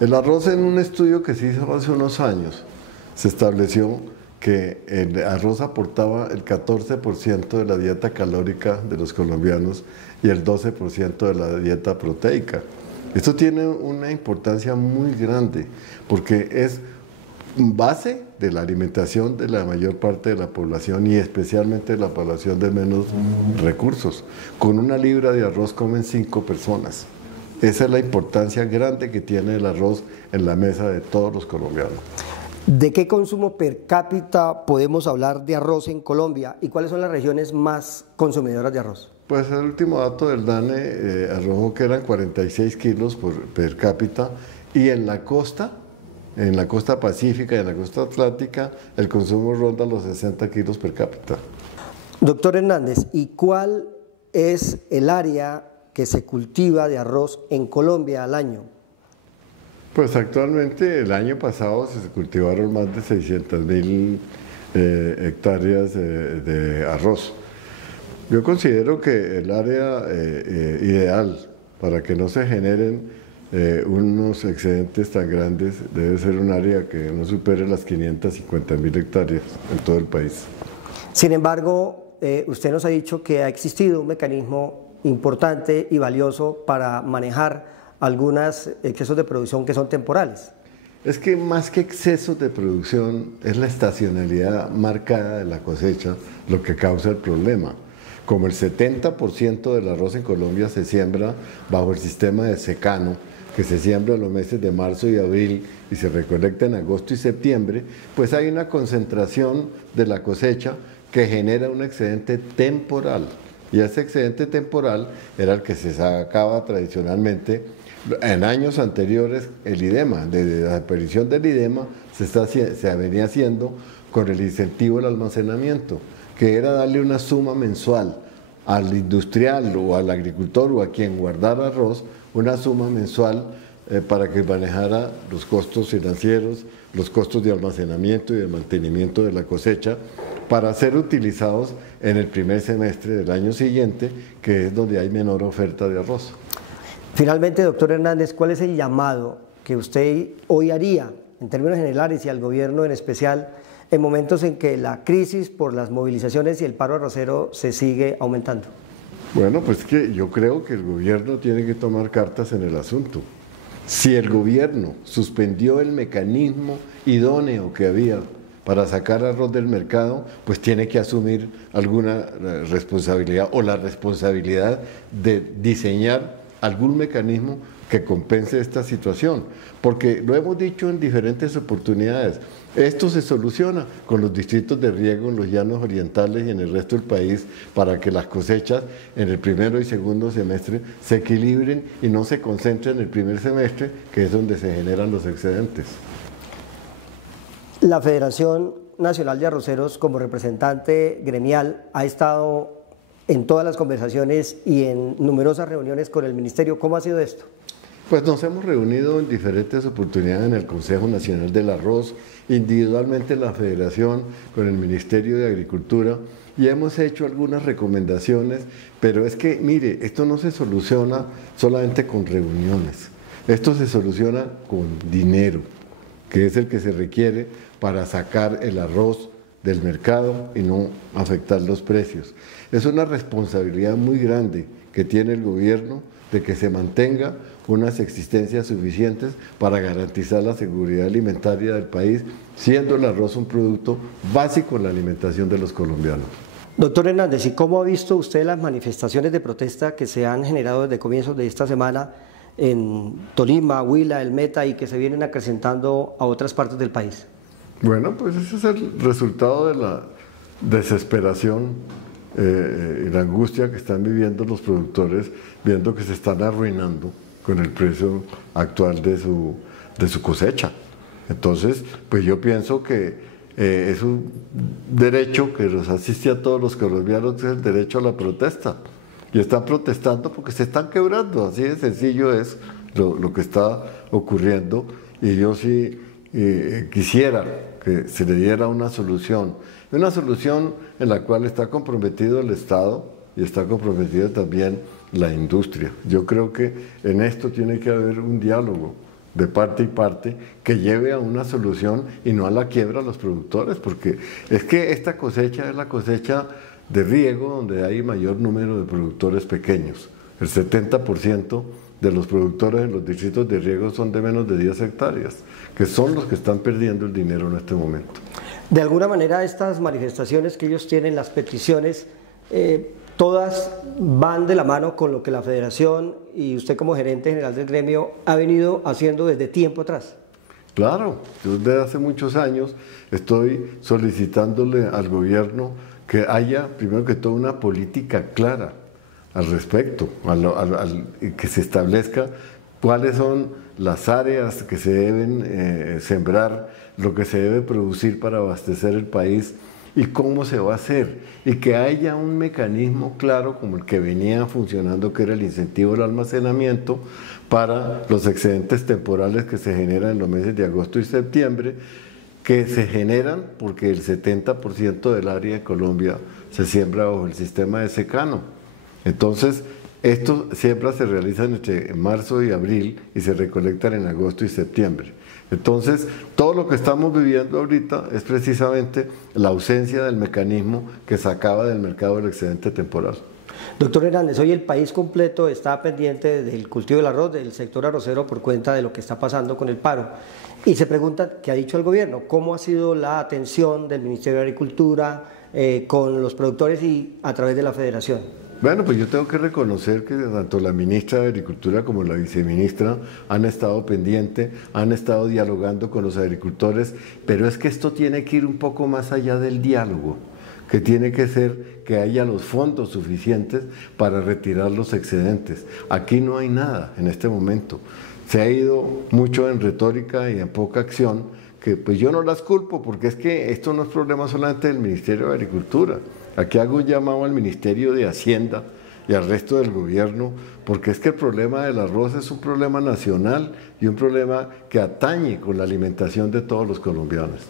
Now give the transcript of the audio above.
El arroz, en un estudio que se hizo hace unos años, se estableció que el arroz aportaba el 14% de la dieta calórica de los colombianos y el 12% de la dieta proteica. Esto tiene una importancia muy grande porque es base de la alimentación de la mayor parte de la población y especialmente de la población de menos recursos. Con una libra de arroz comen 5 personas. Esa es la importancia grande que tiene el arroz en la mesa de todos los colombianos. ¿De qué consumo per cápita podemos hablar de arroz en Colombia y cuáles son las regiones más consumidoras de arroz? Pues el último dato del DANE arrojó que eran 46 kilos per cápita y en la costa pacífica y en la costa atlántica el consumo ronda los 60 kilos per cápita. Doctor Hernández, ¿y cuál es el área que se cultiva de arroz en Colombia al año? Pues actualmente el año pasado se cultivaron más de 600.000 hectáreas de arroz. Yo considero que el área ideal para que no se generen unos excedentes tan grandes debe ser un área que no supere las 550.000 hectáreas en todo el país. Sin embargo, usted nos ha dicho que ha existido un mecanismo importante y valioso para manejar algunos excesos de producción que son temporales. Es que más que excesos de producción es la estacionalidad marcada de la cosecha lo que causa el problema. Como el 70% del arroz en Colombia se siembra bajo el sistema de secano, que se siembra en los meses de marzo y abril y se recolecta en agosto y septiembre, pues hay una concentración de la cosecha que genera un excedente temporal. Y ese excedente temporal era el que se sacaba tradicionalmente en años anteriores. El IDEMA, desde la aparición del IDEMA, se venía haciendo con el incentivo del almacenamiento, que era darle una suma mensual al industrial o al agricultor o a quien guardara arroz, una suma mensual para que manejara los costos financieros, los costos de almacenamiento y de mantenimiento de la cosecha, para ser utilizados en el primer semestre del año siguiente, que es donde hay menor oferta de arroz. Finalmente, doctor Hernández, ¿cuál es el llamado que usted hoy haría, en términos generales y al gobierno en especial, en momentos en que la crisis por las movilizaciones y el paro arrocero se sigue aumentando? Bueno, pues que yo creo que el gobierno tiene que tomar cartas en el asunto. Si el gobierno suspendió el mecanismo idóneo que había para sacar arroz del mercado, pues tiene que asumir alguna responsabilidad o la responsabilidad de diseñar algún mecanismo que compense esta situación, porque lo hemos dicho en diferentes oportunidades, esto se soluciona con los distritos de riego en los llanos orientales y en el resto del país para que las cosechas en el primero y segundo semestre se equilibren y no se concentren en el primer semestre, que es donde se generan los excedentes. La Federación Nacional de Arroceros, como representante gremial, ha estado en todas las conversaciones y en numerosas reuniones con el Ministerio. ¿Cómo ha sido esto? Pues nos hemos reunido en diferentes oportunidades en el Consejo Nacional del Arroz, individualmente la Federación con el Ministerio de Agricultura, y hemos hecho algunas recomendaciones, pero es que, mire, esto no se soluciona solamente con reuniones, esto se soluciona con dinero, que es el que se requiere para sacar el arroz del mercado y no afectar los precios. Es una responsabilidad muy grande que tiene el gobierno de que se mantenga unas existencias suficientes para garantizar la seguridad alimentaria del país, siendo el arroz un producto básico en la alimentación de los colombianos. Doctor Hernández, ¿y cómo ha visto usted las manifestaciones de protesta que se han generado desde comienzos de esta semana en Tolima, Huila, El Meta y que se vienen acrecentando a otras partes del país? Bueno, pues ese es el resultado de la desesperación y la angustia que están viviendo los productores, viendo que se están arruinando con el precio actual de su cosecha. Entonces, pues yo pienso que es un derecho que nos asiste a todos los colombianos, que es el derecho a la protesta. Y están protestando porque se están quebrando, así de sencillo es lo que está ocurriendo. Y yo sí quisiera que se le diera una solución en la cual está comprometido el Estado y está comprometida también la industria. Yo creo que en esto tiene que haber un diálogo de parte y parte que lleve a una solución y no a la quiebra a los productores, porque es que esta cosecha es la cosecha de riego donde hay mayor número de productores pequeños. El 70% de los productores en los distritos de riego son de menos de 10 hectáreas, que son los que están perdiendo el dinero en este momento. De alguna manera estas manifestaciones que ellos tienen, las peticiones, todas van de la mano con lo que la Federación y usted como gerente general del gremio ha venido haciendo desde tiempo atrás. Claro, yo desde hace muchos años estoy solicitándole al gobierno que haya, primero que todo, una política clara al respecto, que se establezca cuáles son las áreas que se deben sembrar, lo que se debe producir para abastecer el país y cómo se va a hacer, y que haya un mecanismo claro como el que venía funcionando, que era el incentivo al almacenamiento para los excedentes temporales que se generan en los meses de agosto y septiembre, que se generan porque el 70% del área de Colombia se siembra bajo el sistema de secano. Entonces, estos siembras se realizan entre marzo y abril y se recolectan en agosto y septiembre. Entonces, todo lo que estamos viviendo ahorita es precisamente la ausencia del mecanismo que sacaba del mercado el excedente temporal. Doctor Hernández, hoy el país completo está pendiente del cultivo del arroz, del sector arrocero, por cuenta de lo que está pasando con el paro. Y se pregunta, ¿qué ha dicho el gobierno? ¿Cómo ha sido la atención del Ministerio de Agricultura con los productores y a través de la Federación? Bueno, pues yo tengo que reconocer que tanto la ministra de Agricultura como la viceministra han estado pendientes, han estado dialogando con los agricultores, pero es que esto tiene que ir un poco más allá del diálogo, que tiene que ser que haya los fondos suficientes para retirar los excedentes. Aquí no hay nada en este momento. Se ha ido mucho en retórica y en poca acción, que pues yo no las culpo, porque es que esto no es problema solamente del Ministerio de Agricultura. Aquí hago un llamado al Ministerio de Hacienda y al resto del gobierno, porque es que el problema del arroz es un problema nacional y un problema que atañe con la alimentación de todos los colombianos.